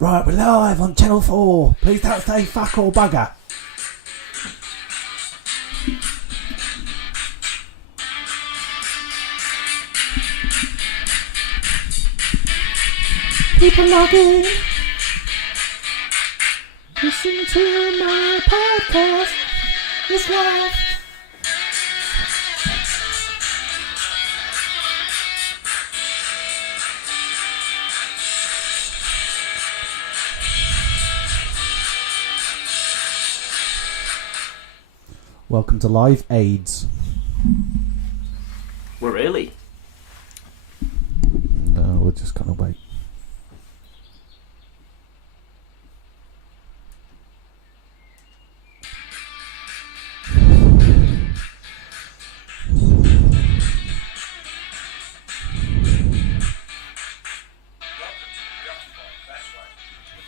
Right, we're live on Channel 4. Please don't say fuck or bugger. People logging. Listen to my podcast. It's live. Welcome to Live AIDS. We're really? No, we're just gonna wait.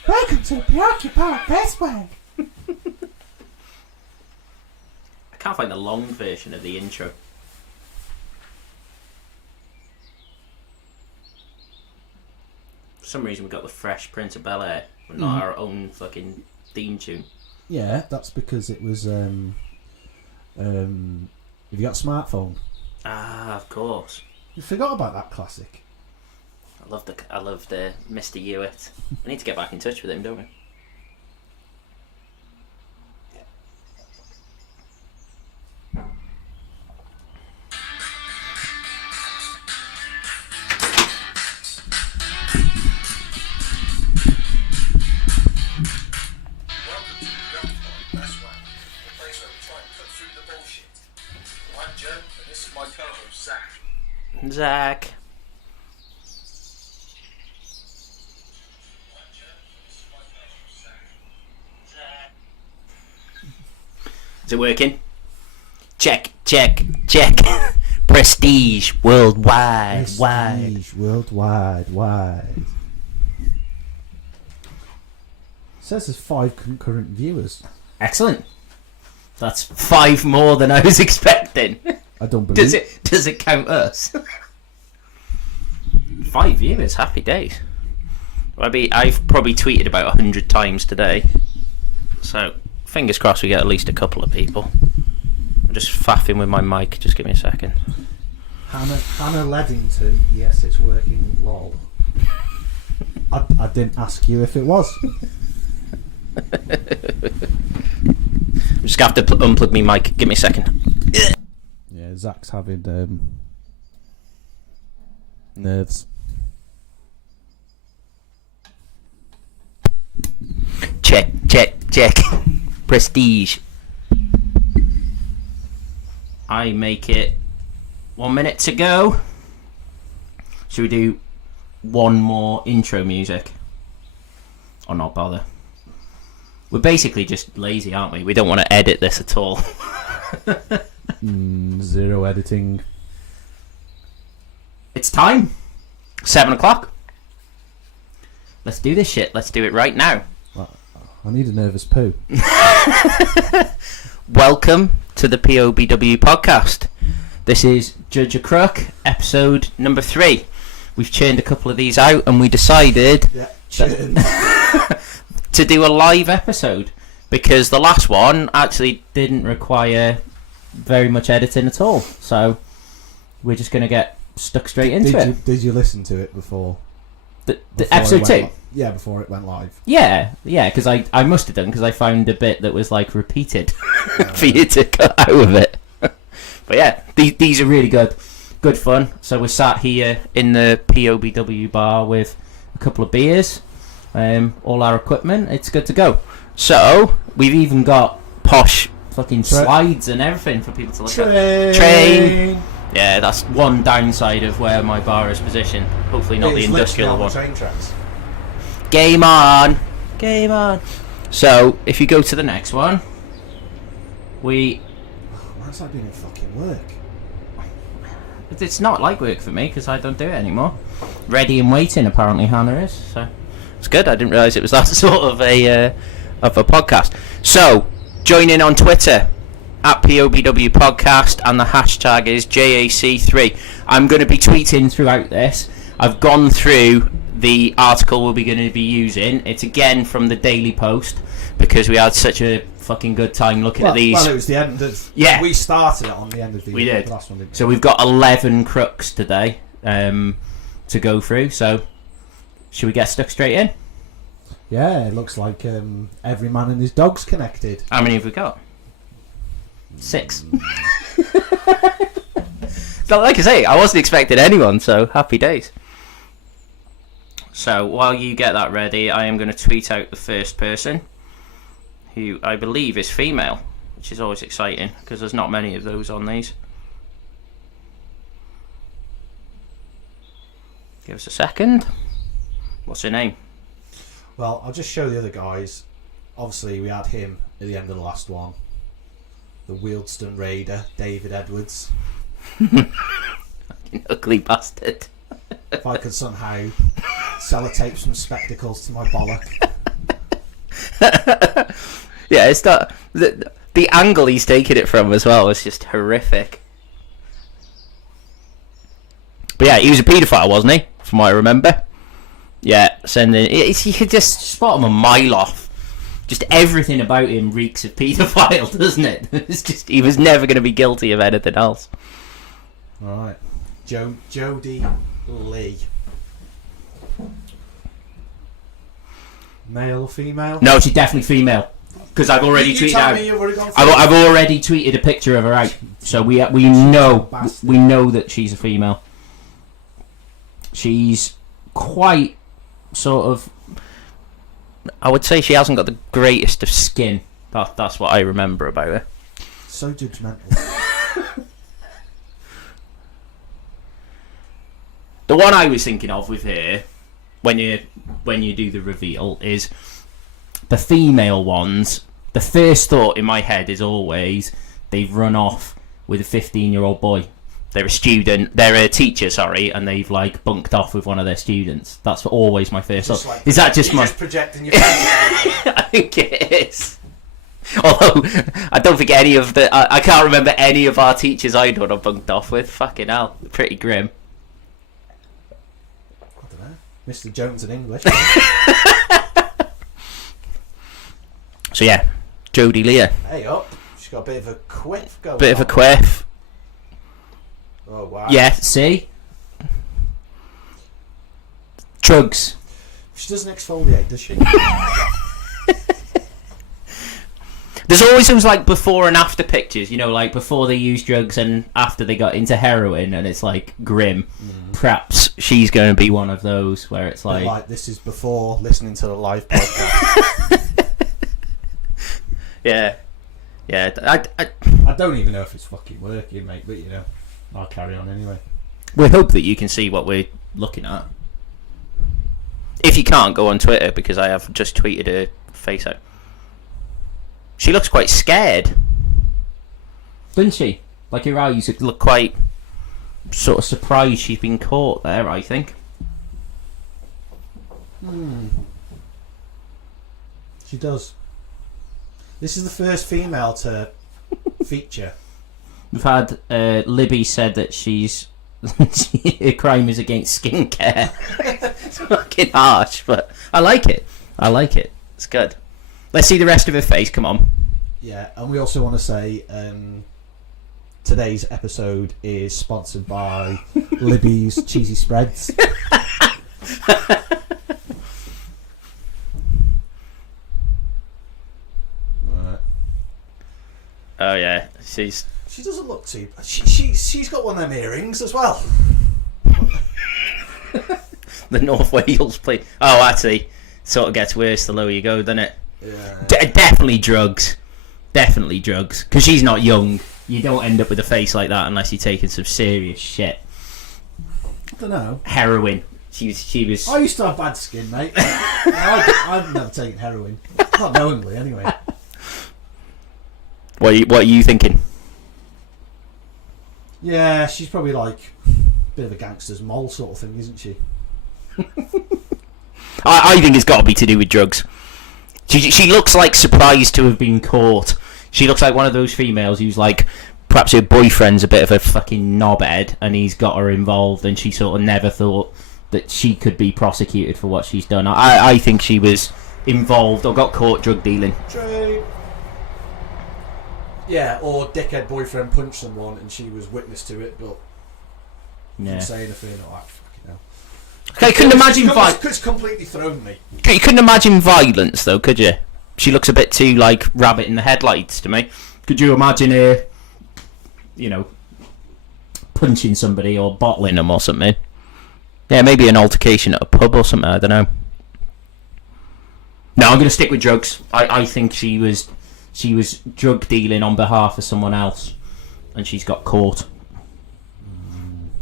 Welcome to the Preoccupied Best Way. I can't find the long version of the intro. For some reason we got the Fresh Prince of Bel-Air, but not our own fucking theme tune. Yeah, that's because it was. Have you got a smartphone? Ah, of course. You forgot about that classic. I loved Mr. Hewitt. I need to get back in touch with him, don't we? Zach. Is it working? Check. Prestige worldwide. Prestige worldwide. It says there's 5 concurrent viewers. Excellent. That's 5 more than I was expecting. I don't believe. Does it count us? 5 viewers, happy days. I've probably tweeted about 100 times today, so fingers crossed we get at least a couple of people. I'm just faffing with my mic. Just give me a second. Hannah Leddington. Yes, it's working. Lol. I didn't ask you if it was. I'm just gonna have to unplug my mic. Give me a second. Yeah, Zach's having nerves. Check. Prestige. I make it 1 minute to go. Should we do one more intro music? Or not bother? We're basically just lazy, aren't we? We don't want to edit this at all. Zero editing. It's time. 7 o'clock. Let's do this shit. Let's do it right now. I need a nervous poo. Welcome to the POBW podcast. This is Judge a Crook, episode number 3. We've churned a couple of these out and we decided to do a live episode because the last one actually didn't require very much editing at all. So we're just going to get stuck straight into it. Did you listen to it before? The episode 2? Yeah, before it went live. Yeah, because I must have done because I found a bit that was like repeated for you to cut out of it. But yeah, these are really good fun. So we're sat here in the POBW bar with a couple of beers, all our equipment. It's good to go. So we've even got posh fucking slides and everything for people to look at. Train. Yeah, that's one downside of where my bar is positioned. Hopefully not the industrial one. Train tracks. Game on. So if you go to the next one, That's like doing fucking work. It's not like work for me because I don't do it anymore. Ready and waiting, apparently Hannah is. So it's good. I didn't realise it was that sort of a podcast. So join in on Twitter at POBW Podcast and the hashtag is JAC3. I'm going to be tweeting throughout this. I've gone through the article we're going to be using, it's again from the Daily Post, because we had such a fucking good time looking at these. Well, it was the end of... Yeah. We started it on the end of the We did. last one, didn't we? So we've got 11 crooks today to go through. So should we get stuck straight in? Yeah, it looks like every man and his dog's connected. How many have we got? 6. So like I say, I wasn't expecting anyone, so happy days. So while you get that ready, I am going to tweet out the first person, who I believe is female, which is always exciting because there's not many of those on these. Give us a second. What's her name? Well, I'll just show the other guys. Obviously, we had him at the end of the last one. The Wealdstone Raider, David Edwards. Ugly bastard. If I could somehow sellotape some spectacles to my bollock. Yeah, it's not... The angle he's taking it from as well is just horrific. But yeah, he was a paedophile, wasn't he? From what I remember. Yeah, sending... You could just spot him a mile off. Just everything about him reeks of paedophile, doesn't it? It's just... He was never going to be guilty of anything else. Alright. Jodie Lee. Male or female? No, she's definitely female. Because I've already You tweeted tell out... me you've already gone through I've already tweeted a picture of her out. So we know that she's a female. She's quite sort of... I would say she hasn't got the greatest of skin. That's what I remember about her. So judgmental. The one I was thinking of with her, when you do the reveal, is the female ones. The first thought in my head is always they've run off with a 15-year-old boy. They're a teacher, sorry, and they've like bunked off with one of their students. That's always my first thought. Like, is that just my... just projecting your fantasy? I think it is. Although I don't think any of the... I can't remember any of our teachers I done or bunked off with. Fucking hell, pretty grim. I don't know. Mr. Jones in English. So yeah, Jodie Leah. Hey up. She's got a bit of a quiff going Bit on. of a quiff. Oh wow. Yeah, see? Drugs. She doesn't exfoliate, does she? There's always those like before and after pictures, you know, like before they used drugs and after they got into heroin, and it's like grim. Perhaps she's going to be one of those where it's like this is before listening to the live podcast. yeah. I don't even know if it's fucking working, mate, but you know, I'll carry on anyway. We hope that you can see what we're looking at. If you can't, go on Twitter, because I have just tweeted her face out. She looks quite scared. Doesn't she? Like her eyes look quite sort of surprised she's been caught there, I think. She does. This is the first female to feature. We've had Libby said that her crime is against skincare. It's fucking harsh, but I like it. It's good. Let's see the rest of her face, come on. Yeah, and we also want to say today's episode is sponsored by Libby's Cheesy Spreads. Right. Oh yeah, she doesn't look too bad. She's got one of them earrings as well. the North Wales play. Oh, actually, sort of gets worse the lower you go, doesn't it? Yeah. Definitely drugs. Because she's not young. You don't end up with a face like that unless you're taking some serious shit. I don't know. Heroin. She was. I used to have bad skin, mate. I've never taken heroin. Not knowingly, anyway. What are you thinking? Yeah, she's probably like a bit of a gangster's mole sort of thing, isn't she? I think it's got to be to do with drugs. She looks like surprised to have been caught. She looks like one of those females who's like, perhaps her boyfriend's a bit of a fucking knobhead and he's got her involved, and she sort of never thought that she could be prosecuted for what she's done. I think she was involved or got caught drug dealing. True. Yeah, or dickhead boyfriend punched someone and she was witness to it, but didn't say anything. Or fucking hell. Okay, couldn't imagine It's completely thrown me. You couldn't imagine violence, though, could you? She looks a bit too like rabbit in the headlights to me. Could you imagine her, punching somebody or bottling them or something? Yeah, maybe an altercation at a pub or something. I don't know. No, I'm going to stick with drugs. I think she was drug dealing on behalf of someone else, and she's got caught.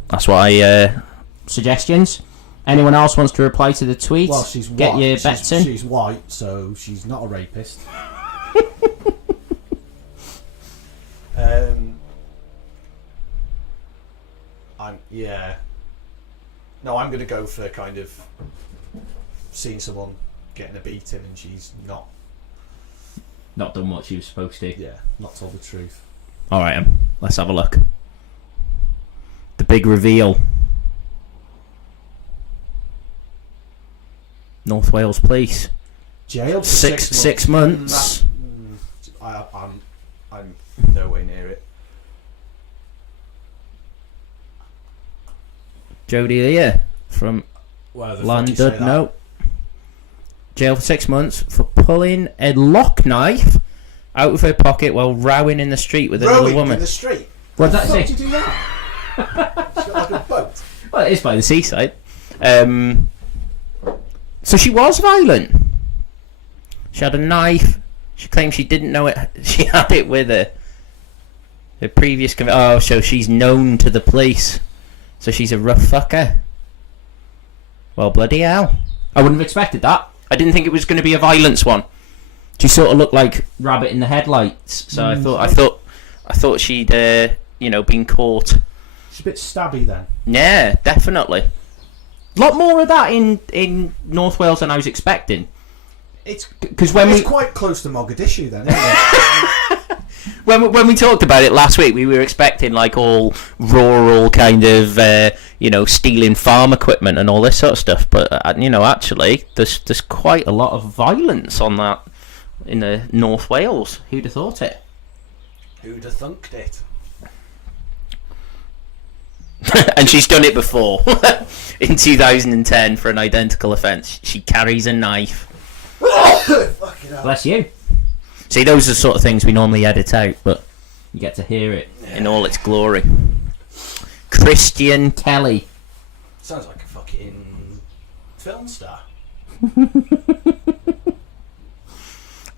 That's what I suggestions. Anyone else wants to reply to the tweet? Well, she's white. Get your bets in. She's white, so she's not a rapist. I'm going to go for kind of seeing someone getting a beating and she's not done what she was supposed to. Yeah, not told the truth. All right, let's have a look. The big reveal. North Wales Police. Jailed for 6 months. I'm nowhere near it. Jodie Lear from London. No. Jail for 6 months for pulling a lock knife out of her pocket while rowing in the street with another woman. In the street? What did that say? How did you do that? She's got like a boat. Well, it is by the seaside. So she was violent. She had a knife. She claimed she didn't know it. She had it with her. Her previous so she's known to the police. So she's a rough fucker. Well, bloody hell. I wouldn't have expected that. I didn't think it was going to be a violence one. She sort of looked like rabbit in the headlights. So I thought she'd been caught. She's a bit stabby then. Yeah, definitely. A lot more of that in North Wales than I was expecting. It's it's quite close to Mogadishu then, isn't it? When we talked about it last week, we were expecting like all rural kind of stealing farm equipment and all this sort of stuff. But actually, there's quite a lot of violence on that in the North Wales. Who'd have thought it? Who'd have thunked it? And she's done it before. In 2010 for an identical offence. She carries a knife. Bless you. See, those are the sort of things we normally edit out, but you get to hear it in all its glory. Christian Kelly. Sounds like a fucking film star.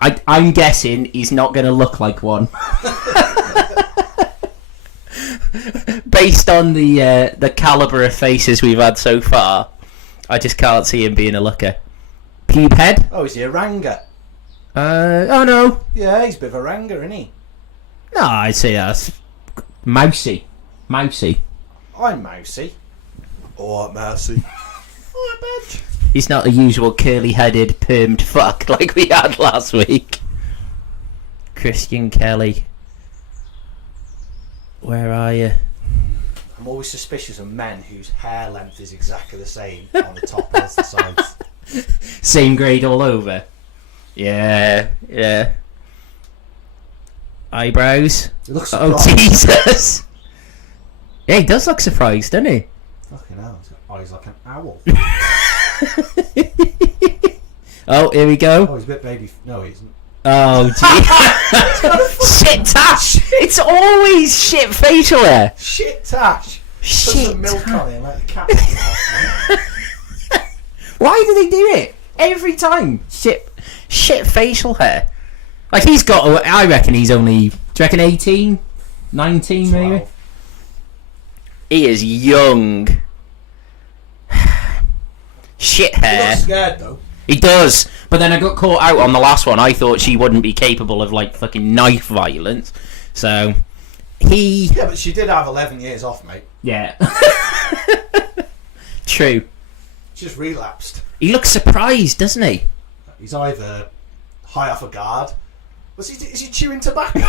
I'm guessing he's not going to look like one. Based on the calibre of faces we've had so far, I just can't see him being a looker. Pube head? Oh, is he a ranger? Oh no. Yeah, he's a bit of a ranger, isn't he? No, I'd say that's mousy. Mousy. I'm mousy. Oh, mousy. Oh, bitch. He's not the usual curly-headed, permed fuck like we had last week. Christian Kelly. Where are you? I'm always suspicious of men whose hair length is exactly the same on the top as the sides. Same grade all over. Yeah. Eyebrows. He looks surprised. Oh, Jesus. Yeah, he does look surprised, doesn't he? Fucking hell, he's got eyes like an owl. Oh, here we go. Oh, he's a bit baby. No, he isn't. Oh, gee. Shit tash. It's always shit facial hair. Shit tash. Shit. Put some milk on it, like the cat. Why do they do it every time? Shit facial hair. Like he's got. I reckon he's only. Do you reckon 18, 19 maybe? 12. He is young. Shit hair. He looks scared though. He does, but then I got caught out on the last one. I thought she wouldn't be capable of like fucking knife violence, so he. Yeah, but she did have 11 years off, mate. Yeah. True. She just relapsed. He looks surprised, doesn't he? He's either high off a guard. Is he chewing tobacco?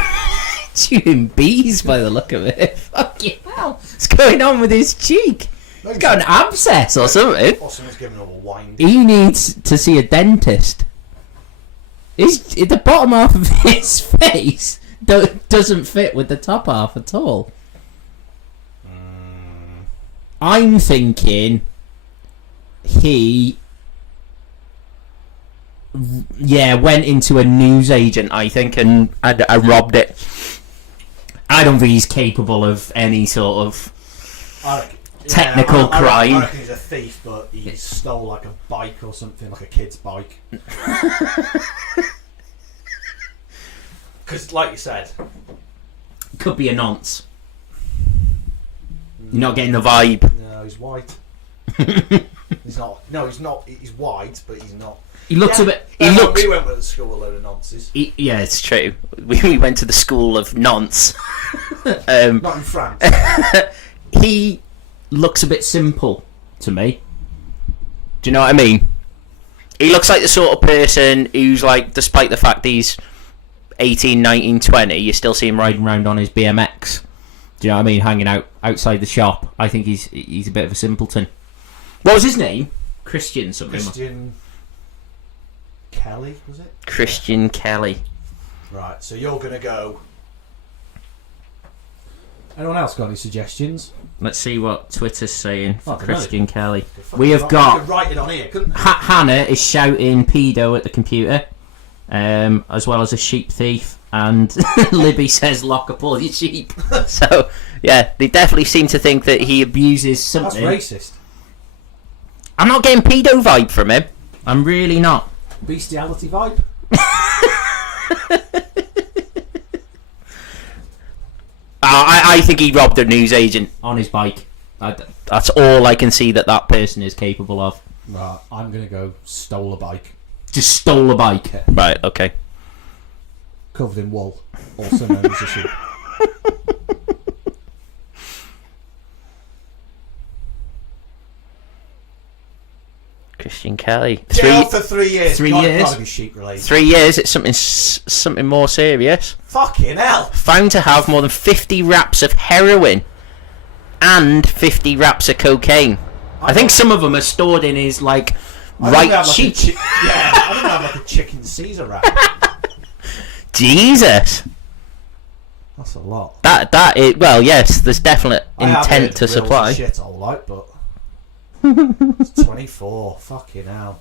Chewing bees by the look of it. Fucking hell. What's going on with his cheek? Maybe got an abscess or something. Or someone's giving him a wind. He needs to see a dentist. The bottom half of his face doesn't fit with the top half at all. I'm thinking he went into a newsagent, I think, and robbed it. I don't think he's capable of any sort of technical crime. I reckon he's a thief, but he stole like a bike or something, like a kid's bike. Because, like you said, could be a nonce. You're not getting the vibe. No, he's white. He's not. No, he's not. He's white, but he's not. He looks a bit. He looks. We went to school with a load of nonces. Yeah, it's true. We went to the school of nonce. Not in France. He looks a bit simple to me. Do you know what I mean? He looks like the sort of person who's like, despite the fact he's 18, 19, 20, you still see him riding around on his BMX. Do you know what I mean? Hanging out outside the shop. I think he's a bit of a simpleton. What was his name? Christian something. Christian Kelly, was it? Christian Kelly. Right, so you're going to go. Anyone else got any suggestions? Let's see what Twitter's saying for I Christian Kelly. We have got... You could write it on here, couldn't you? Hannah is shouting pedo at the computer, as well as a sheep thief. And Libby says, lock up all your sheep. So, yeah, they definitely seem to think that he abuses something. That's racist. I'm not getting pedo vibe from him. I'm really not. Bestiality vibe? I think he robbed a newsagent on his bike. That's all I can see that person is capable of. Right, I'm going to go stole a bike. Just stole a bike? Yeah. Right, okay. Covered in wool, also known as a sheep. Christian Kelly. Jail for 3 years. 3 God, years. Gotta be sheep related. 3 years. It's something more serious. Fucking hell! Found to have more than 50 wraps of heroin and 50 wraps of cocaine. I think some of them are stored in his right cheek. I don't have like a chicken Caesar wrap. Jesus. That's a lot. Well, yes, there's definite intent to supply. Shit, all right, but it's 24. Fucking hell.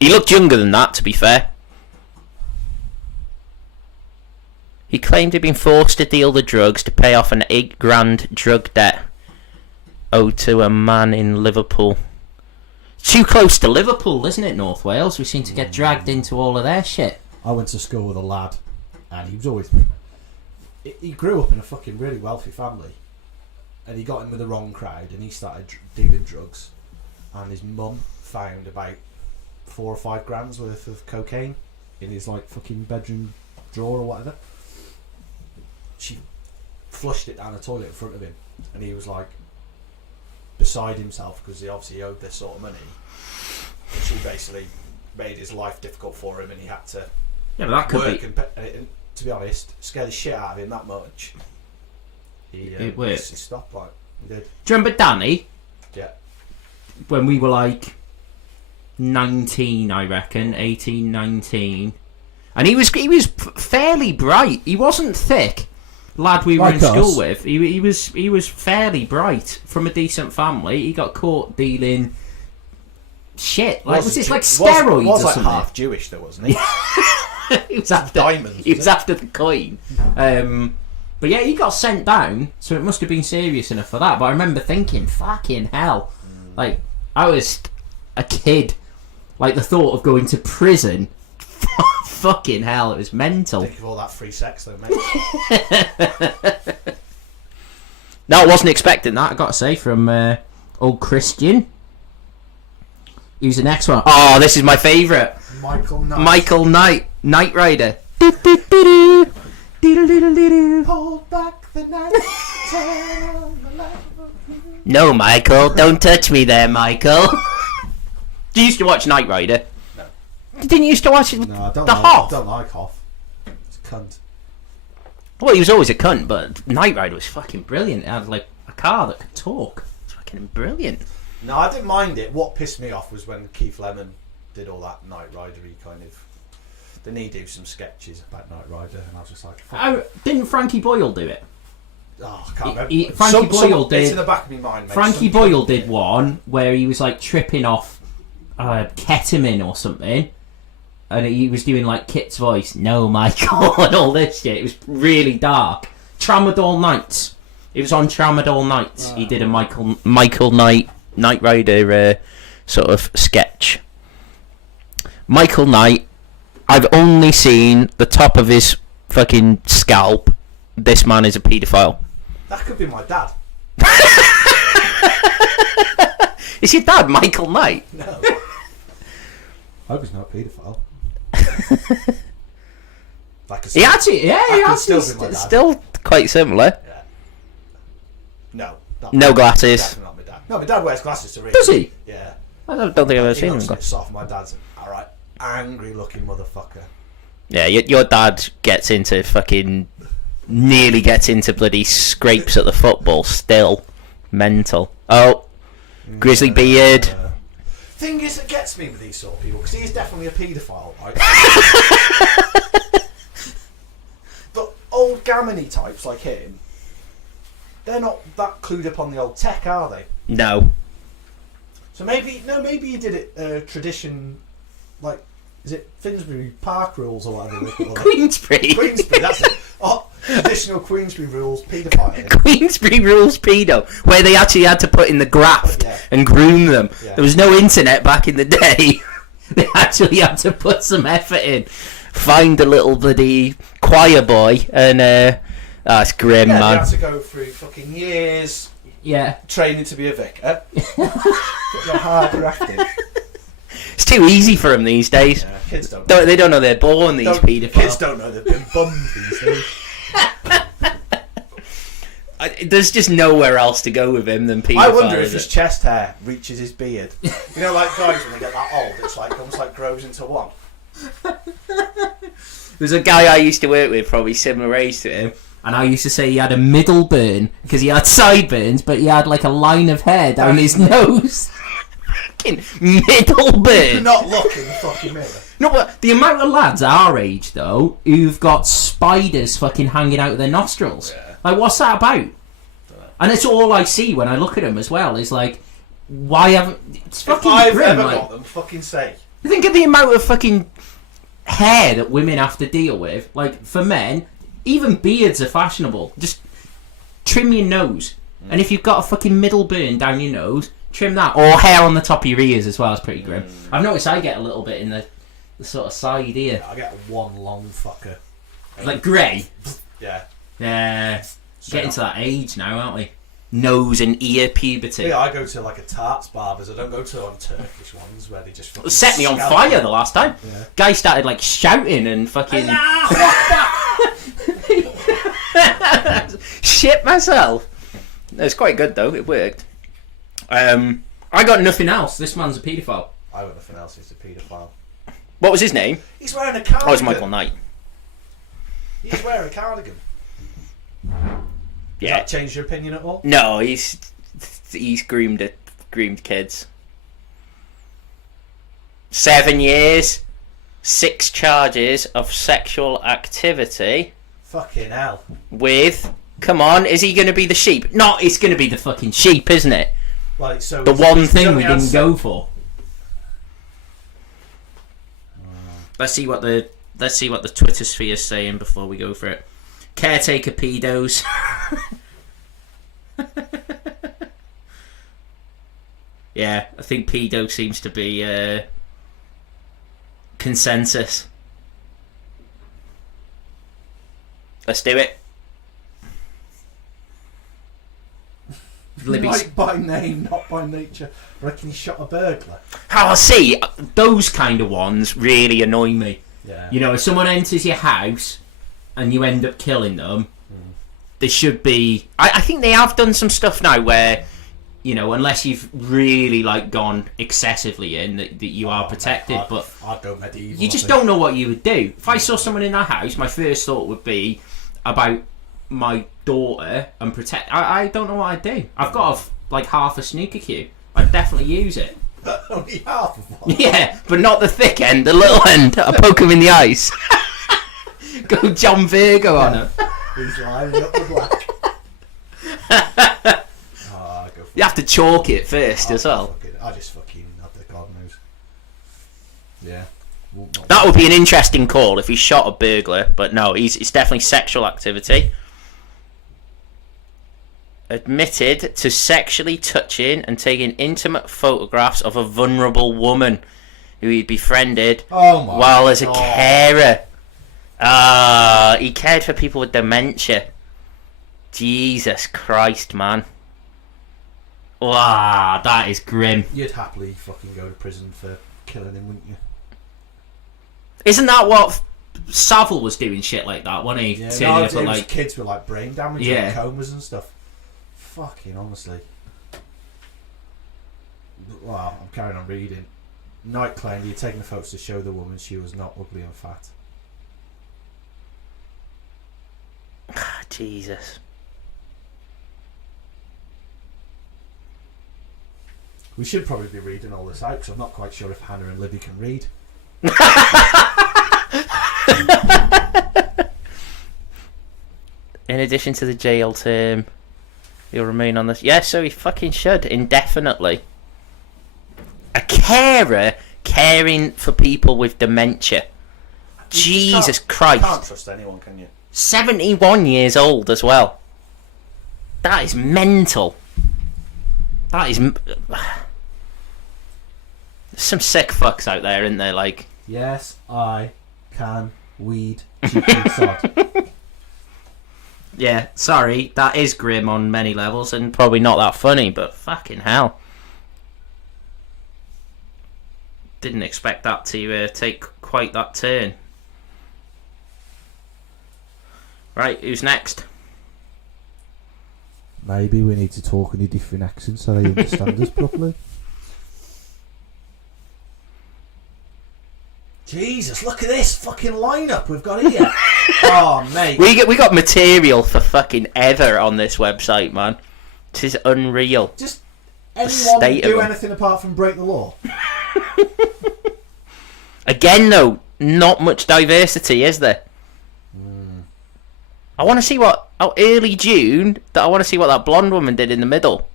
He looked younger than that, to be fair. He claimed he'd been forced to deal the drugs to pay off an £8,000 drug debt owed to a man in Liverpool. Too close to Liverpool, isn't it, North Wales? We seem to get dragged into all of their shit. I went to school with a lad, and he was always... He grew up in a fucking really wealthy family, and he got in with the wrong crowd, and he started dealing drugs, and his mum found about 4 or 5 grams worth of cocaine in his fucking bedroom drawer or whatever. She flushed it down the toilet in front of him, and he was beside himself because he obviously owed this sort of money, and she basically made his life difficult for him, and he had to but that could work be... and to be honest, scared the shit out of him that much. It worked. He stopped, he did. Do you remember Danny? Yeah. When we were 19, I reckon, 18, 19, and he was fairly bright. He wasn't thick, lad. We were in school with. He was fairly bright, from a decent family. He got caught dealing shit. Was this steroids or something? Half Jewish though, wasn't he? He was after diamonds. He was after the coin. But yeah, he got sent down, so it must have been serious enough for that. But I remember thinking, fucking hell. I was a kid. The thought of going to prison, fucking hell, it was mental. Think of all that free sex though, mate. No, I wasn't expecting that, I gotta say, from old Christian. Who's the next one? Oh, this is my favourite. Michael Knight. Knight Rider. Hold back the night. Turn on the light. No, Michael. Don't touch me there, Michael. You used to watch Knight Rider? No. Didn't you used to watch No, I don't Hoff? I don't like Hoff. It's a cunt. Well, he was always a cunt, but Knight Rider was fucking brilliant. It had a car that could talk. That's fucking brilliant. No, I didn't mind it. What pissed me off was when Keith Lemon did all that Knight Rider-y kind of. Didn't he do some sketches about Knight Rider? And I was just like, fuck. Didn't Frankie Boyle do it? Oh, I can't remember. Frankie Boyle did. It's in the back of my mind, mate. Frankie Boyle did one where he was like tripping off ketamine or something, and he was doing like Kit's voice, "No, Michael," and all this shit. It was really dark. Tramadol Nights. It was on Tramadol Nights. He did a Michael Knight Rider sort of sketch. Michael Knight. I've only seen the top of his fucking scalp. This man is a paedophile. That could be my dad. Is your dad Michael Knight? No. I hope he's not a paedophile. He actually, still quite similar. Yeah. No. No glasses. Definitely not my dad. No, my dad wears glasses to read. Does he? Yeah. I don't think I've ever seen him. He looks soft. My dad's an alright, angry-looking motherfucker. Yeah, your dad gets into fucking... Nearly gets into bloody scrapes at the football. Still. Mental. Oh. Grizzly beard. Thing is, it gets me with these sort of people, because he is definitely a paedophile, right? But old gammony types like him, they're not that clued up on the old tech, are they? No. So maybe he did it tradition, like, is it Finsbury Park rules or whatever they call it? Queensbury, that's it. Oh, traditional Queensbury rules paedophile. Queensbury rules pedo, where they actually had to put in the graft and groom them. Yeah. There was no internet back in the day. They actually had to put some effort in. Find a little bloody choir boy, and that's grim, man. They had to go through fucking years. Yeah. Training to be a vicar. They're hard grafted. It's too easy for them these days. Yeah, kids don't. They don't know they're born. These paedophiles. Kids don't know they've been bummed these days. There's just nowhere else to go with him than paedophile. I wonder if his chest hair reaches his beard. You know, like guys when they get that old, it's like almost like grows into one. There's a guy I used to work with, probably similar age to him, and I used to say he had a middle burn because he had sideburns, but he had like a line of hair down his nose. Fucking middle burn. You're not look in the fucking mirror. No, but the amount of lads our age though who've got spiders fucking hanging out of their nostrils. Yeah. Like, what's that about? And it's all I see when I look at them as well. Is like, why haven't? It's fucking if I've grim, ever like, got them, fucking say. Think of the amount of fucking hair that women have to deal with. Like, for men, even beards are fashionable. Just trim your nose. And if you've got a fucking middle burn down your nose, trim that. Or hair on the top of your ears as well. It's pretty grim. I've noticed I get a little bit in the sort of side here. Yeah, I get one long fucker. Like grey. Yeah. Yeah. Getting to that age now, aren't we? Nose and ear puberty. Yeah, I go to like a tarts barbers. I don't go to on Turkish ones where they just fucking set me on fire the last time. Yeah. Guy started like shouting and fucking shit myself. It's quite good though. It worked. I got nothing else. This man's a paedophile. I got nothing else. He's a paedophile. What was his name? He's wearing a cardigan. Oh, it's Michael Knight. He's wearing a cardigan. Does that change your opinion at all? No, he's groomed kids. 7 years, 6 charges of sexual activity. Fucking hell. With, come on, is he going to be the sheep? No, it's going to be the fucking sheep, isn't it? Like, so the one thing we didn't go for. Let's see what the Twitter sphere is saying before we go for it. Caretaker pedos. Yeah, I think pedo seems to be consensus. Let's do it. Libby's... Like by name, not by nature. I reckon he shot a burglar. How I see, those kind of ones really annoy me. Yeah. You know, if someone enters your house and you end up killing them, there should be... I think they have done some stuff now where, you know, unless you've really like gone excessively in, that you are protected, but I'd go medieval. You just don't know what you would do. If I saw someone in that house, my first thought would be about my daughter and protect... I don't know what I'd do. I've got like half a snooker cue, I'd definitely use it. Only half of one. Yeah, but not the thick end, the little end. I poke him in the eyes. Go John Virgo on him. He's lining up the black. Go for You have to chalk it first as well. I just fucking, God knows. Yeah. That would be an interesting call if he shot a burglar, but no, it's definitely sexual activity. Admitted to sexually touching and taking intimate photographs of a vulnerable woman who he'd befriended while as a carer. He cared for people with dementia. Jesus Christ, man. Wow, that is grim. You'd happily fucking go to prison for killing him, wouldn't you? Isn't that what Savile was doing shit like that, wasn't he? Yeah, it was kids with like brain damage and comas and stuff. Fucking honestly. Wow, I'm carrying on reading. Knight claimed he had taken the photos to show the woman she was not ugly and fat. Jesus. We should probably be reading all this out because I'm not quite sure if Hannah and Libby can read. In addition to the jail term, he'll remain on this. Yeah, so he fucking should indefinitely. A carer caring for people with dementia. Jesus Christ. You can't trust anyone, can you? 71 years old as well. That is mental. That is... There's some sick fucks out there, isn't there? Like... Yes, I can weed cheeky sod. Yeah, sorry, that is grim on many levels and probably not that funny, but fucking hell. Didn't expect that to take quite that turn. Right, who's next? Maybe we need to talk in a different accent so they understand us properly. Jesus, look at this fucking lineup we've got here. Oh, mate. We got material for fucking ever on this website, man. This is unreal. Just anyone do anything apart from break the law? Again, though, not much diversity, is there? I want to see early June, I want to see what that blonde woman did in the middle.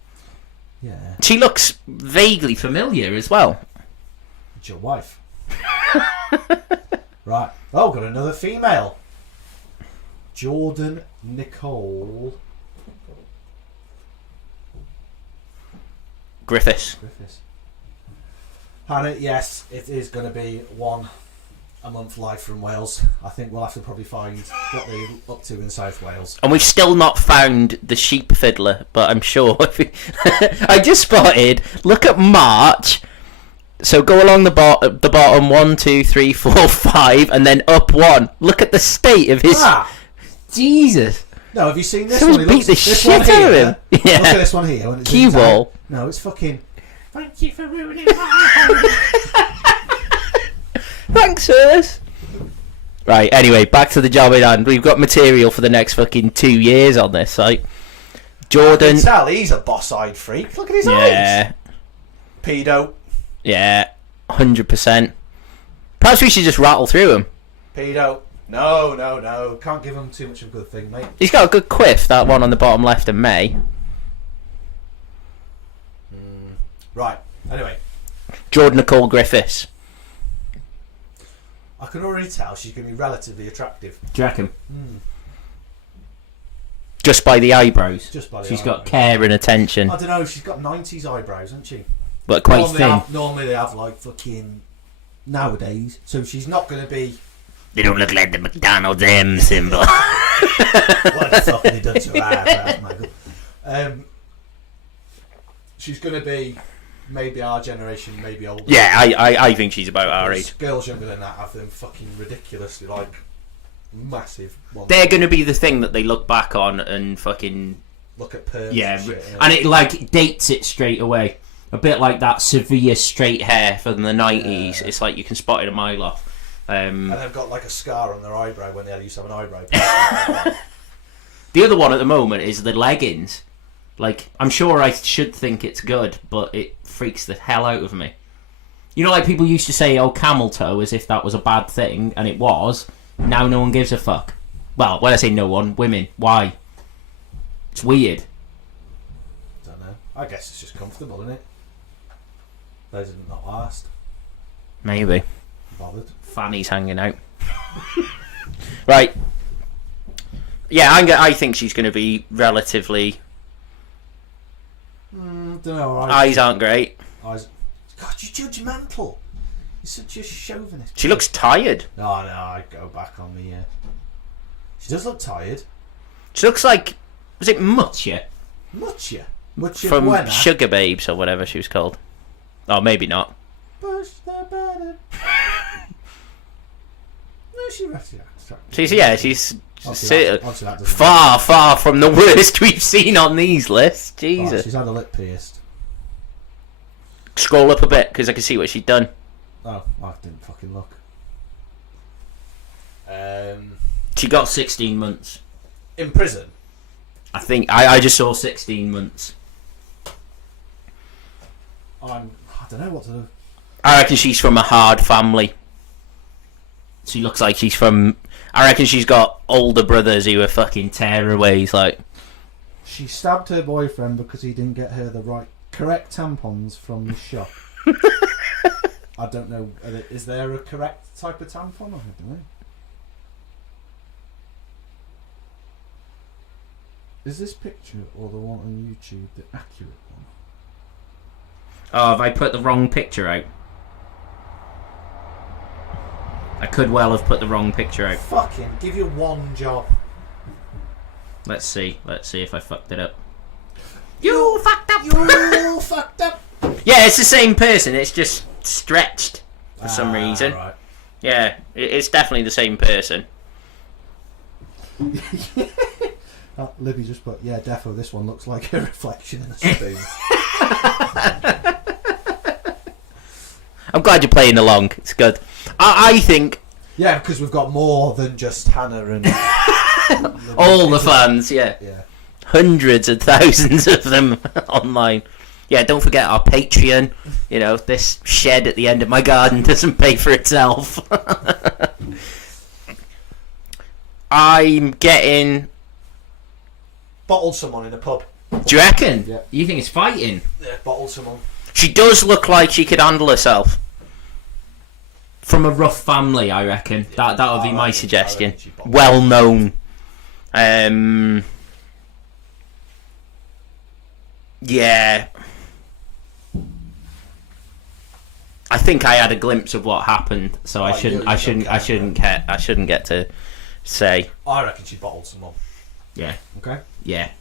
Yeah. She looks vaguely familiar as well. It's your wife. Right. Oh, got another female. Jordan Nicole Griffiths. Hannah, yes, it is going to be one a month live from Wales. I think we'll have to probably find what they're up to in South Wales. And we've still not found the sheep fiddler, but I'm sure. I just spotted. Look at March. So go along the bottom 1, 2, 3, 4, 5, and then up 1. Look at the state of his. Jesus. No, have you seen this Someone's one? beat the shit out of him. Yeah. Look at this one here. Cue ball. No, it's fucking. Thank you for ruining my home. Thanks, sirs. Right, anyway, back to the job in hand. We've got material for the next fucking 2 years on this site. Jordan. You can tell he's a boss-eyed freak. Look at his eyes. Pedo. Yeah, 100%. Perhaps we should just rattle through him. Pedo. No. Can't give him too much of a good thing, mate. He's got a good quiff, that one on the bottom left of May. Right, anyway. Jordan Nicole Griffiths. I can already tell she's going to be relatively attractive. Do you reckon? Just by the eyebrows? Just by the She's eyebrows. got care and attention. I don't know, she's got 90s eyebrows, hasn't she? But quite thin. Normally they have like fucking nowadays, so she's not going to be... They don't look like the McDonald's M symbol. What the fuck have they done to her eyebrows, Michael? She's going to be maybe our generation, maybe older. Yeah, I think she's about our age. Girls younger than that have them fucking ridiculously like massive ones. They're going to be the thing that they look back on and fucking... Look at perms Yeah, and shit, and it like dates it straight away. A bit like that severe straight hair from the 90s. It's like you can spot it a mile off. And they've got like a scar on their eyebrow when they used to have an eyebrow. The other one at the moment is the leggings. Like, I'm sure I should think it's good, but it freaks the hell out of me. You know, like people used to say, oh, camel toe, as if that was a bad thing, and it was. Now no one gives a fuck. Well, when I say no one, women. Why? It's weird. Don't know. I guess it's just comfortable, isn't it? Those are not asked. Maybe. Bothered. Fanny's hanging out. Right. Yeah, I think she's going to be relatively... don't know. Eyes aren't great. Eyes... God, you're judgmental. You're such a chauvinist. She looks tired. No, I go back on the... She does look tired. She looks like... Was it Mutia? Mutia? Mutia From Buena? Sugar Babes or whatever she was called. Oh, maybe not. Push the button. No, she's far from the worst we've seen on these lists. Jesus. Oh, she's had her lip pierced. Scroll up a bit because I can see what she'd done. Oh, I didn't fucking look. She got 16 months. In prison? I think I just saw 16 months. I don't know what to do. I reckon she's from a hard family. She looks like she's from... I reckon she's got older brothers who are fucking tearaways, like... She stabbed her boyfriend because he didn't get her the correct tampons from the shop. I don't know. Is there a correct type of tampon? I don't know. Is this picture or the one on YouTube the accurate one? Oh, have I put the wrong picture out? I could well have put the wrong picture out. Fucking give you one job. Let's see if I fucked it up. You fucked up! You fucked up! Yeah, it's the same person, it's just stretched for some reason. Right. Yeah, it's definitely the same person. Libby just put, yeah, defo, this one looks like a reflection in a spoon. I'm glad you're playing along, it's good. I think... Yeah, because we've got more than just Hannah and... all the fans, yeah. Yeah. Hundreds of thousands of them online. Yeah, don't forget our Patreon. You know, this shed at the end of my garden doesn't pay for itself. I'm getting... Bottled someone in a pub. Do you reckon? Yeah. You think it's fighting? Yeah, bottled someone. She does look like she could handle herself. From a rough family, I reckon. That would be my suggestion. Well known. Yeah. I think I had a glimpse of what happened, so I shouldn't get to say. I reckon she bottled someone. Yeah. Okay. Yeah.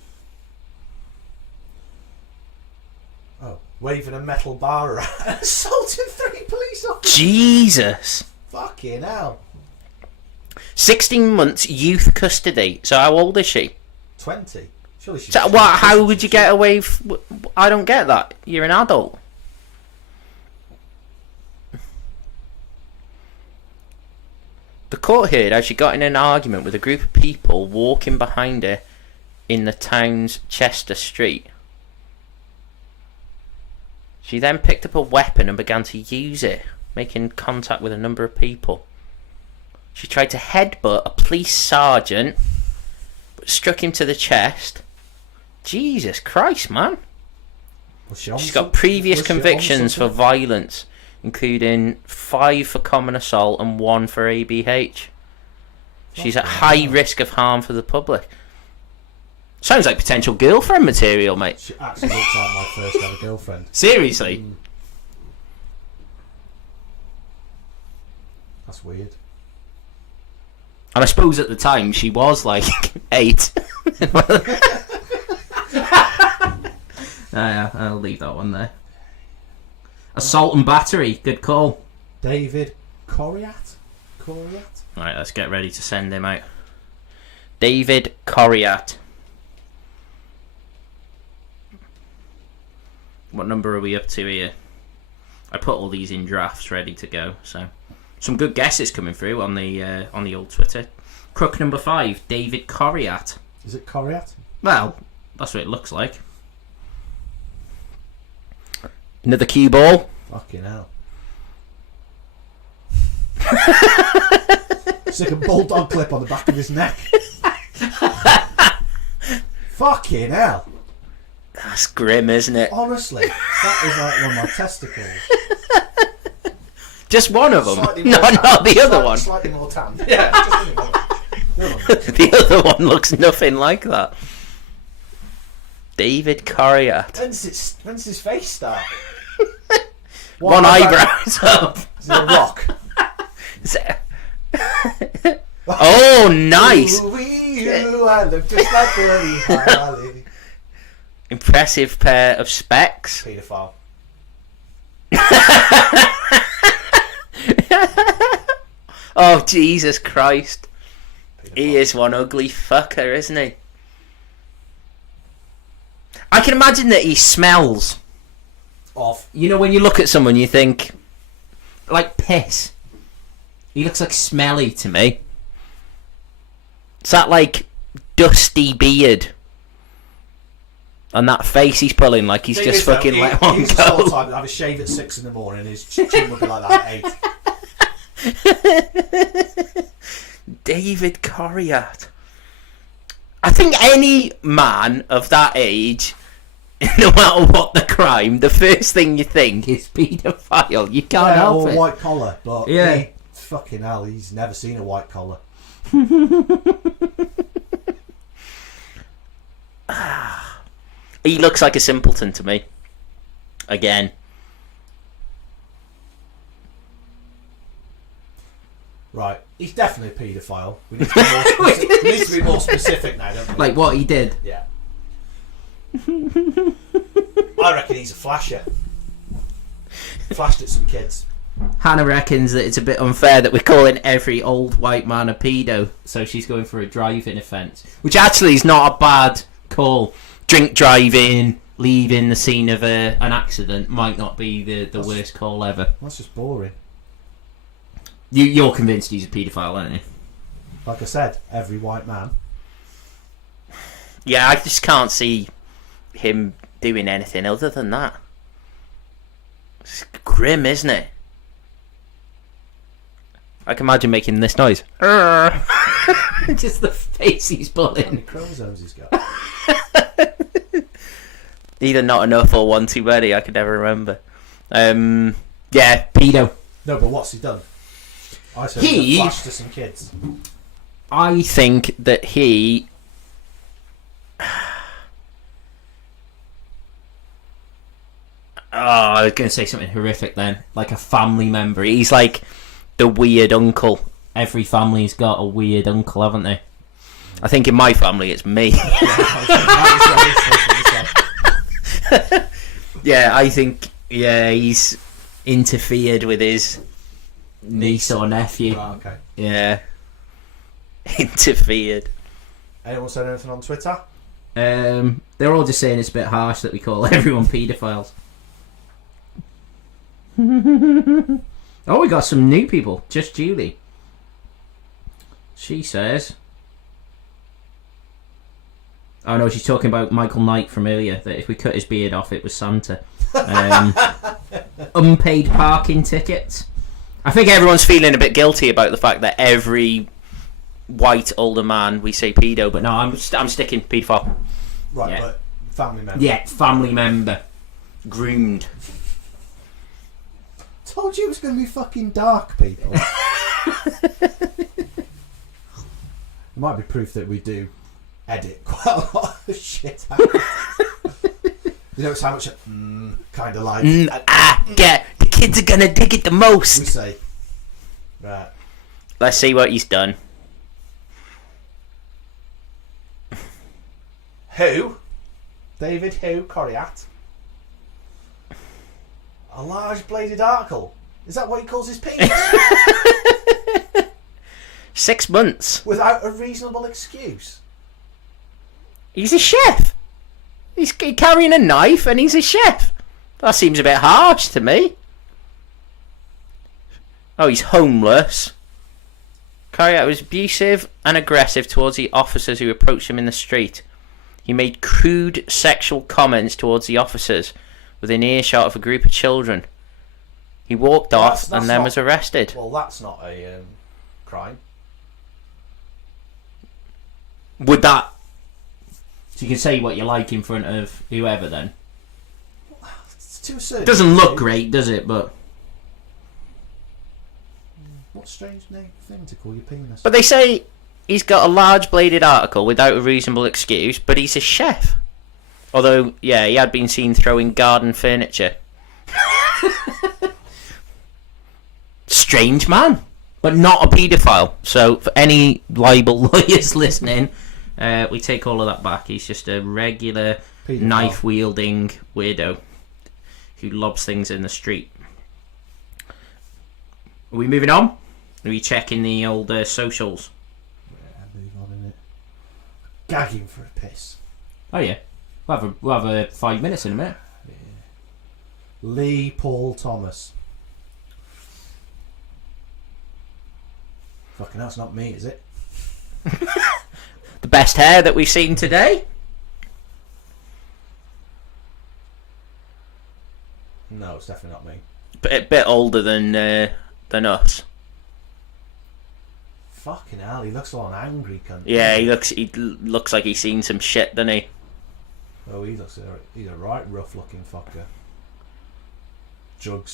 Oh, waving a metal bar around and assaulting 3 police officers. Jesus. Fucking hell. 16 months youth custody. So how old is she? 20. Surely she's... So what? How would you get away? I don't get that. You're an adult. The court heard how she got in an argument with a group of people walking behind her in the town's Chester Street. She then picked up a weapon and began to use it, making contact with a number of people. She tried to headbutt a police sergeant, but struck him to the chest. Jesus Christ, man. She's got previous convictions for violence, including 5 for common assault and 1 for ABH. She's at high risk of harm for the public. Sounds like potential girlfriend material, mate. She actually looks like my first ever girlfriend. Seriously? That's weird. And I suppose at the time she was like 8. Yeah, I'll leave that one there. Assault and battery, good call. David Coriat? Right, let's get ready to send him out. David Coriat. What number are we up to here? I put all these in drafts ready to go, so some good guesses coming through on the old Twitter. Crook number 5, David Coriat. Is it Coriat? Well, that's what it looks like. Another cue ball. Fucking hell. Stick a bulldog clip on the back of his neck. Fucking hell. That's grim, isn't it? Honestly, that is like one of my testicles. Just one of them? No, tan. not the other one. Slightly more tan. Yeah, just one. The other one looks nothing like that. David Coriat. When's his face start? One eyebrow's up. Is it a rock? Oh, nice. Ooh, I look just like Buddy Holly. Impressive pair of specs. Paedophile. Oh, Jesus Christ. He is one ugly fucker, isn't he? I can imagine that he smells. Off. You know, when you look at someone, you think, like piss. He looks like smelly to me. It's that, like, dusty beard. And that face he's pulling, like he's just fucking let one He's go. the sort of type that have a shave at 6 in the morning, his chin would be like that at 8. David Coriat. I think any man of that age, no matter what the crime, the first thing you think is paedophile. You can't help or it. white collar, but Yeah. Fucking hell, he's never seen a white collar. He looks like a simpleton to me. Again. Right, he's definitely a paedophile. We need to be more specific now, don't we? Like what he did. Yeah. I reckon he's a flasher. Flashed at some kids. Hannah reckons that it's a bit unfair that we're calling every old white man a pedo, so she's going for a driving offence. Which actually is not a bad call. Drink driving, leaving the scene of an accident might not be the worst call ever. That's just boring. You're convinced he's a paedophile, aren't you? Like I said, every white man. Yeah, I just can't see him doing anything other than that. It's grim, isn't it? I can imagine making this noise. Just the face he's How many pulling. chromosomes he's got? Either not enough or one too many, I could never remember. Yeah, pedo. No, but what's he done? I said He- he's flashed to some kids. I think that he... Oh, I was going to say something horrific then. Like a family member. He's like the weird uncle. Every family's got a weird uncle, haven't they? I think in my family it's me. Yeah, I think he's interfered with his niece or nephew. Right, okay. Yeah. Interfered. Anyone said anything on Twitter? They're all just saying it's a bit harsh that we call everyone paedophiles. Oh, we got some new people. Just Julie. She says... Oh no, she's talking about Michael Knight from earlier, that if we cut his beard off, it was Santa. Unpaid parking tickets. I think everyone's feeling a bit guilty about the fact that every white older man we say pedo, but no, I'm sticking paedophile. Right, Yeah. but family member. Yeah, family member. Groomed. Told you it was going to be fucking dark, people. It might be proof that we do edit quite a lot of shit out. You know, it's how much kind of like Yeah, the kids are gonna dig it the we most. say. Right. Let's see what he's done. Who? David who? Coriat. A large bladed article. Is that what he calls his penis? 6 months. Without a reasonable excuse. He's a chef. He's carrying a knife and he's a chef. That seems a bit harsh to me. Oh, he's homeless. Coriat was abusive and aggressive towards the officers who approached him in the street. He made crude sexual comments towards the officers, within earshot of a group of children. He walked off that's and then not- was arrested. Well, that's not a crime. Would that... So you can say what you like in front of whoever then? It's to a certain Doesn't look degree. great, does it? But What strange thing to call your penis? they say he's got a large bladed article without a reasonable excuse, but he's a chef. Although, yeah, he had been seen throwing garden furniture. Strange man, but not a paedophile. So for any libel lawyers listening, we take all of that back. He's just a regular Pedophile. knife-wielding weirdo who lobs things in the street. Are we moving on? Are we checking the old socials? Yeah, move on, innit? Gagging for a piss. Oh yeah, we'll have a 5 minutes in a minute. Lee Paul Thomas. Fucking that's not me, is it? The best hair that we've seen today. No, it's definitely not me. Bit older than us. Fucking hell, he looks like an angry cunt. Yeah, he looks like he's seen some shit, doesn't he? Oh, he's a right rough looking fucker. Drug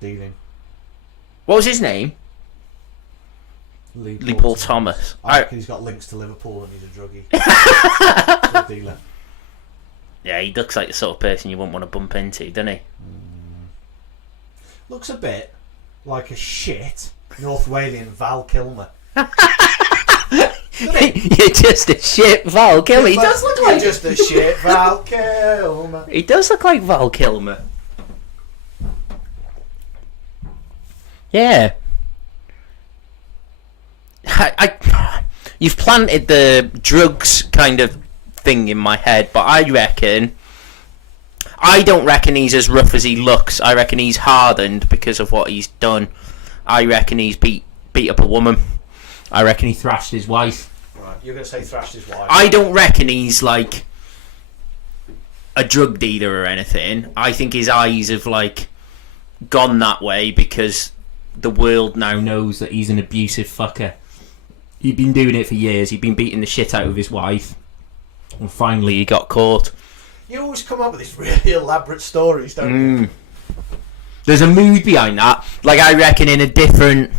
dealing. What was his name? Lee Paul Thomas. I reckon he's got links to Liverpool and he's a druggie. Drug dealer. Yeah, he looks like the sort of person you wouldn't want to bump into, doesn't he? Looks a bit like a shit North Walian Val Kilmer. You're just a shit Val Kilmer. He does look like just a shit Val Kilmer. He does look like Val Kilmer. Yeah. You've planted the drugs kind of thing in my head, but I don't reckon he's as rough as he looks. I reckon he's hardened because of what he's done. I reckon he's beat up a woman. I reckon he thrashed his wife. Right, you're going to say thrashed his wife. I don't reckon he's like a drug dealer or anything. I think his eyes have like gone that way because the world now knows that he's an abusive fucker. He'd been doing it for years. He'd been beating the shit out of his wife, and finally he got caught. You always come up with these really elaborate stories, don't you? There's a mood behind that. Like, I reckon in a different...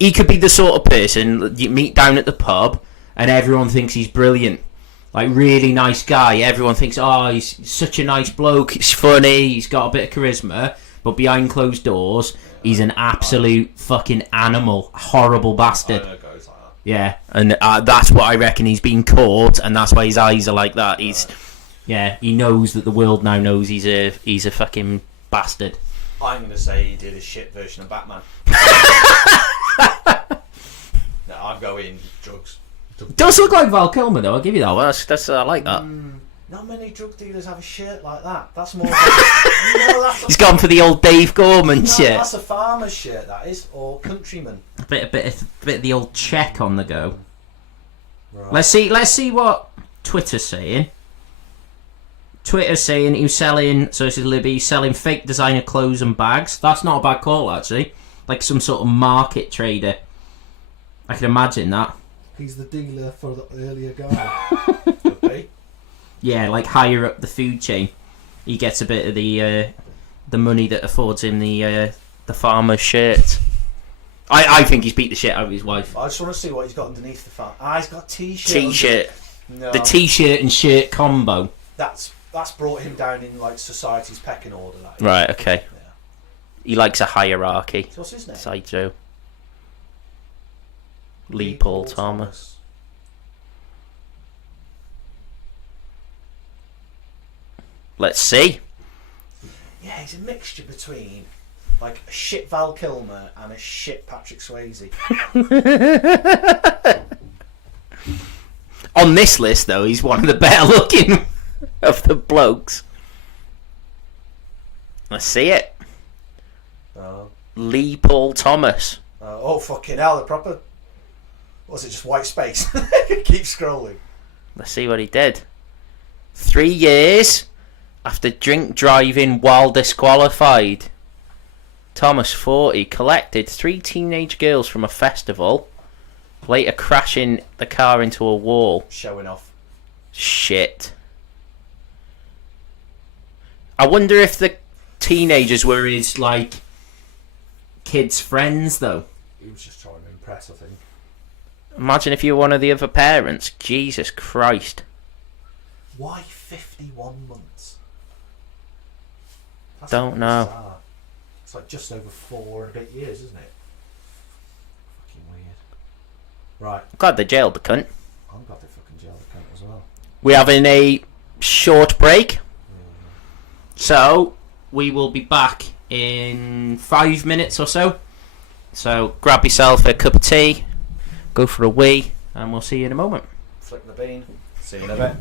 He could be the sort of person that you meet down at the pub and everyone thinks he's brilliant. Like, really nice guy. Everyone thinks, oh, he's such a nice bloke. He's funny. He's got a bit of charisma. But behind closed doors, he's an absolute fucking animal. Horrible bastard. I know guys like that. Yeah, and that's what I reckon. He's been caught, and that's why his eyes are like that. Yeah, he knows that the world now knows he's a fucking bastard. I'm going to say he did a shit version of Batman. No, I'm going drugs. Does look like Val Kilmer though. I'll give you that one. That's I like that. Not many drug dealers have a shirt like that. That's more. That's He's gone for the old Dave Gorman shit. That's a farmer's shirt, that is, or countryman. A bit of the old check on the go. Right. Let's see what Twitter's saying. Twitter's saying he was selling. So this is Libby selling fake designer clothes and bags. That's not a bad call actually. Like some sort of market trader. I can imagine that. He's the dealer for the earlier guy. Could be. Yeah, like higher up the food chain, he gets a bit of the money that affords him the farmer's shirt. I think he's beat the shit out of his wife. I just want to see what he's got underneath the farm. He's got a t-shirt. T-shirt. No, The t-shirt and shirt combo. that's brought him down in like society's pecking order. That is. Right. Okay. Yeah. He likes a hierarchy. So what's his name? Side Joe. Lee Paul Thomas. Let's see. Yeah, he's a mixture between like a shit Val Kilmer and a shit Patrick Swayze. On this list, though, he's one of the better looking of the blokes. Let's see it. Lee Paul Thomas. Oh fucking hell! The proper. Was it just white space? Keep scrolling. Let's see what he did. 3 years, After drink driving while disqualified, Thomas, 40, collected 3 teenage girls from a festival, later crashing the car into a wall. Showing off. Shit. I wonder if the teenagers were his, like, kids' friends, though. He was just trying to impress, I think. Imagine if you were one of the other parents. Jesus Christ. Why 51 months? That's Don't know. bizarre. It's like just over 4 and a bit years, isn't it? Fucking weird. Right. Glad they jailed the cunt. I'm glad they fucking jailed the cunt as well. We're having a short break. So, we will be back in 5 minutes or so. So, grab yourself a cup of tea, go for a wee, and we'll see you in a moment. Flick the bean. See you in a bit.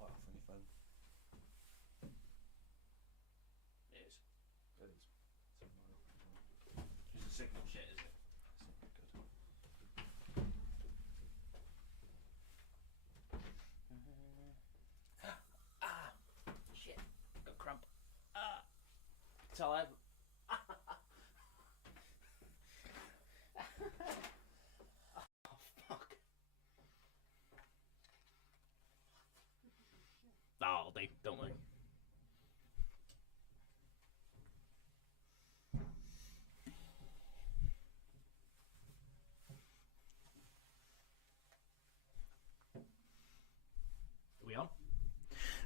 Wi-Fi off on your phone? It is. It is. Just a signal shit, is it? Ah, shit. Got cramp. Ah. Tell I. Oh, fuck. That'll do, don't worry. Are we on?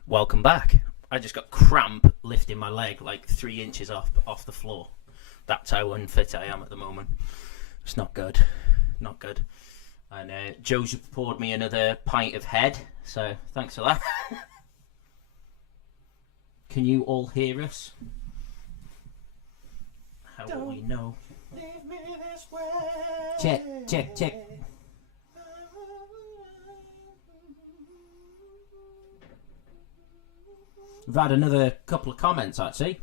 Welcome back. I just got cramp lifting my leg like 3 inches off the floor. That's how unfit I am at the moment. It's not good. Not good. And Joe's poured me another pint of head, so thanks for that. Can you all hear us? How will we know? Leave me this way. Check. We've had another couple of comments actually.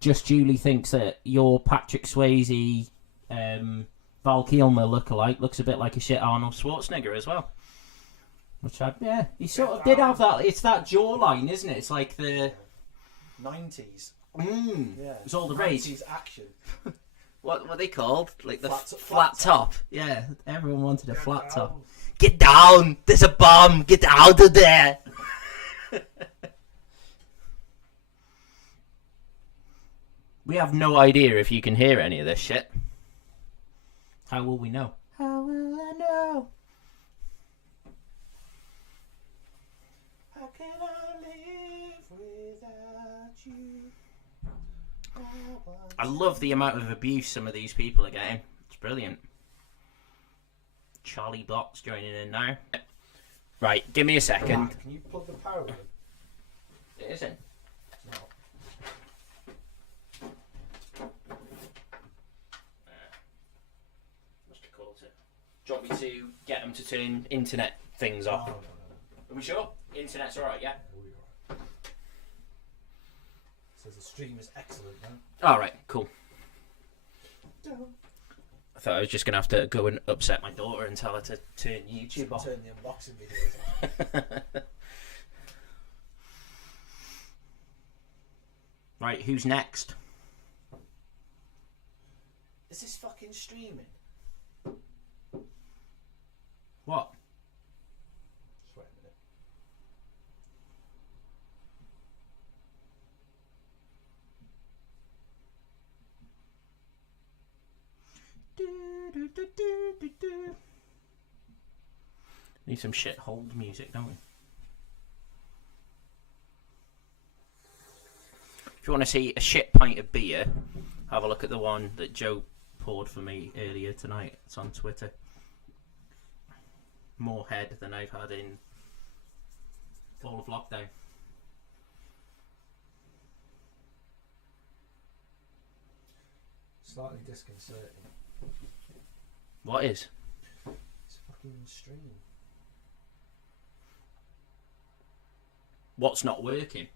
Just Julie thinks that your Patrick Swayze, Val Kilmer lookalike looks a bit like a shit Arnold Schwarzenegger as well. Which he sort of did have that. It's that jawline, isn't it? It's like the 90s. Yeah. It's all the rage. 90s action. What are they called? Like the Flat top. Yeah, everyone wanted a flat top. Get down! There's a bomb! Get out of there! We have no idea if you can hear any of this shit. How will we know? How will I know? How can I live without you? I love the amount of abuse some of these people are getting. It's brilliant. Charlie Box joining in now. Right, give me a second. Can you plug the power in? It isn't. It's not. Must have caught it. Do you want me to get them to turn internet things off? No. Are we sure? Internet's alright, yeah? We'll be alright. Says the stream is excellent now. Alright, cool. I thought I was just going to have to go and upset my daughter and tell her to turn YouTube off. Turn the unboxing videos off. Right, who's next? Is this fucking streaming? What? Just wait a minute. Need some shit hold music, don't we? If you want to see a shit pint of beer, have a look at the one that Joe poured for me earlier tonight. It's on Twitter. More head than I've had in all of lockdown. Slightly disconcerting. What is? It's a fucking stream. What's not working?